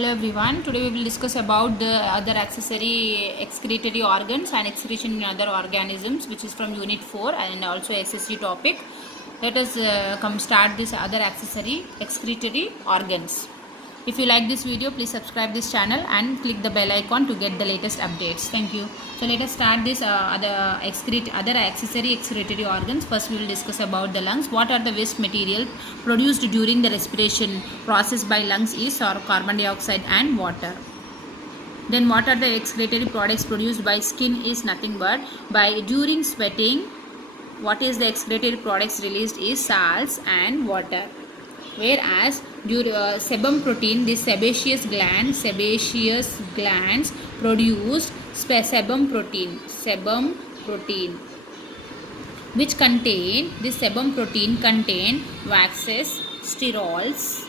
Hello everyone. Today we will discuss about the other accessory excretory organs and excretion in other organisms, which is from unit 4 and also accessory topic. Let us come start this other accessory excretory organs. If you like this video, please subscribe this channel and click the bell icon to get the latest updates. Thank you. So let us start this other accessory excretory organs. First we will discuss about the lungs. What are the waste material produced during the respiration process by lungs is or carbon dioxide and water. Then what are the excretory products produced by skin is nothing but by during sweating. What is the excretory products released is salts and water. Whereas sebum protein, this sebaceous glands produce sebum protein, which contain waxes, sterols,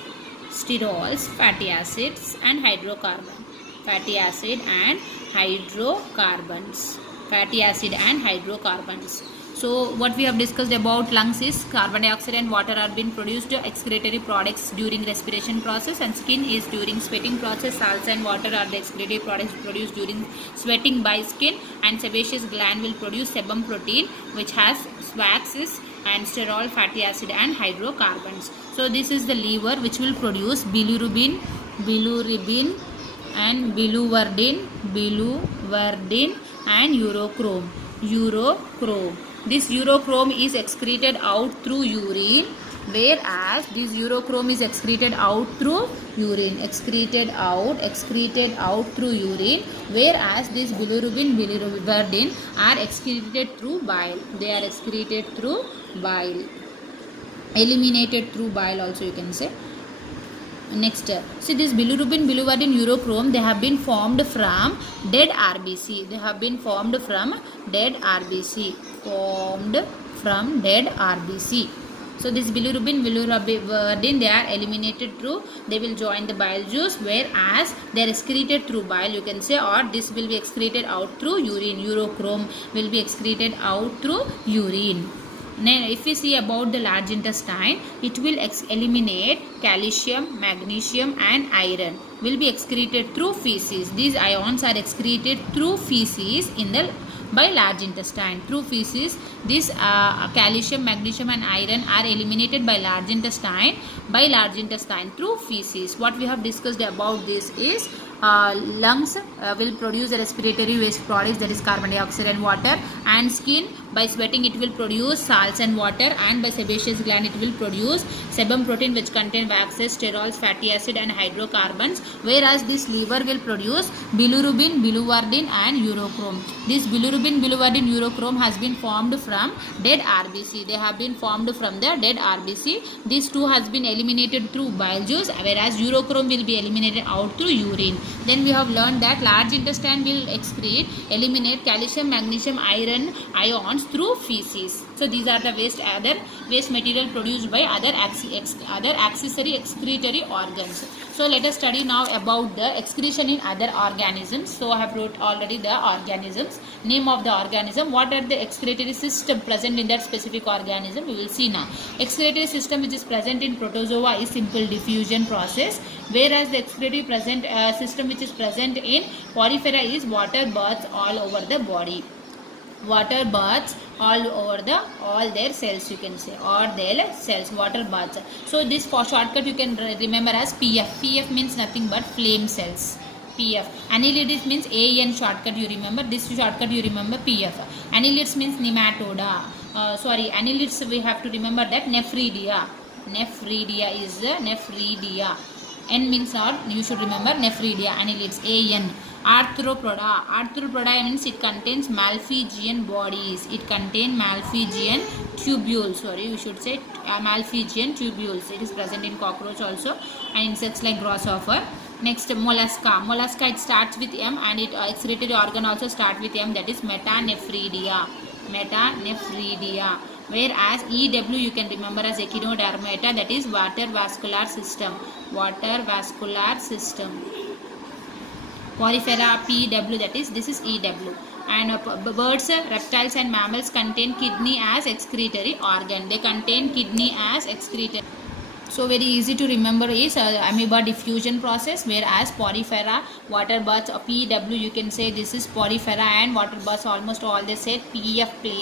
fatty acids and hydrocarbons. So what we have discussed about lungs is carbon dioxide and water are being produced excretory products during respiration process, and skin is during sweating process. Salts and water are the excretory products produced during sweating by skin, and sebaceous gland will produce sebum protein, which has waxes and sterol, fatty acid and hydrocarbons. So this is the liver, which will produce bilirubin and biliverdin and urochrome. This urochrome is excreted out through urine, whereas this urochrome is excreted out through urine, whereas this biliverdin are excreted through bile. They are excreted through bile, eliminated through bile also you can say. Next, see this bilirubin, biliverdin, urochrome, they have been formed from dead RBC. So this bilirubin, biliverdin, they are eliminated through, they will join the bile juice, whereas they are excreted through bile you can say, or this will be excreted out through urine. Urochrome will be excreted out through urine. Now, if we see about the large intestine, it will eliminate calcium, magnesium and iron will be excreted through feces. These ions are excreted through feces by large intestine. Through feces, this calcium, magnesium and iron are eliminated by large intestine through feces. What we have discussed about this is lungs will produce the respiratory waste products, that is carbon dioxide and water, and skin by sweating it will produce salts and water, and by sebaceous gland it will produce sebum protein, which contain waxes, sterols, fatty acid and hydrocarbons, whereas this liver will produce bilirubin, biliverdin and urochrome. This bilirubin, biliverdin, urochrome has been formed from dead RBC. They have been formed from the dead RBC. These two has been eliminated through bile juice, whereas urochrome will be eliminated out through urine. Then we have learned that large intestine will eliminate calcium, magnesium, iron ions through feces. So these are the other waste material produced by other accessory excretory organs. So let us study now about the excretion in other organisms. So I have wrote already the organisms, name of the organism, what are the excretory system present in that specific organism, we will see now. Excretory system which is present in protozoa is simple diffusion process, whereas the excretory system which is present in porifera is water baths all over the body. Water baths all their cells you can say, or their cells, water baths. So this for shortcut you can remember as PF. PF means nothing but flame cells. PF. Annelids means AN shortcut you remember. This shortcut you remember PF. Annelids means nematoda. Annelids we have to remember that nephridia. Nephridia is nephridia. N means not, you should remember nephridia. Annelids AN. Arthropoda means it contains Malpighian bodies. It contains Malpighian tubules. Malpighian tubules. It is present in cockroach also and insects like grasshopper. Next, mollusca. Mollusca, it starts with M and it excretory organ also starts with M, that is metanephridia. Whereas EW you can remember as echinodermata, that is water vascular system. Porifera, PW, that is this is EW. And birds, reptiles and mammals contain kidney as excretory organ. They contain kidney as excretory. So very easy to remember is amoeba diffusion process, whereas porifera, water baths, PW, you can say this is porifera, and water baths almost all they said PF plane.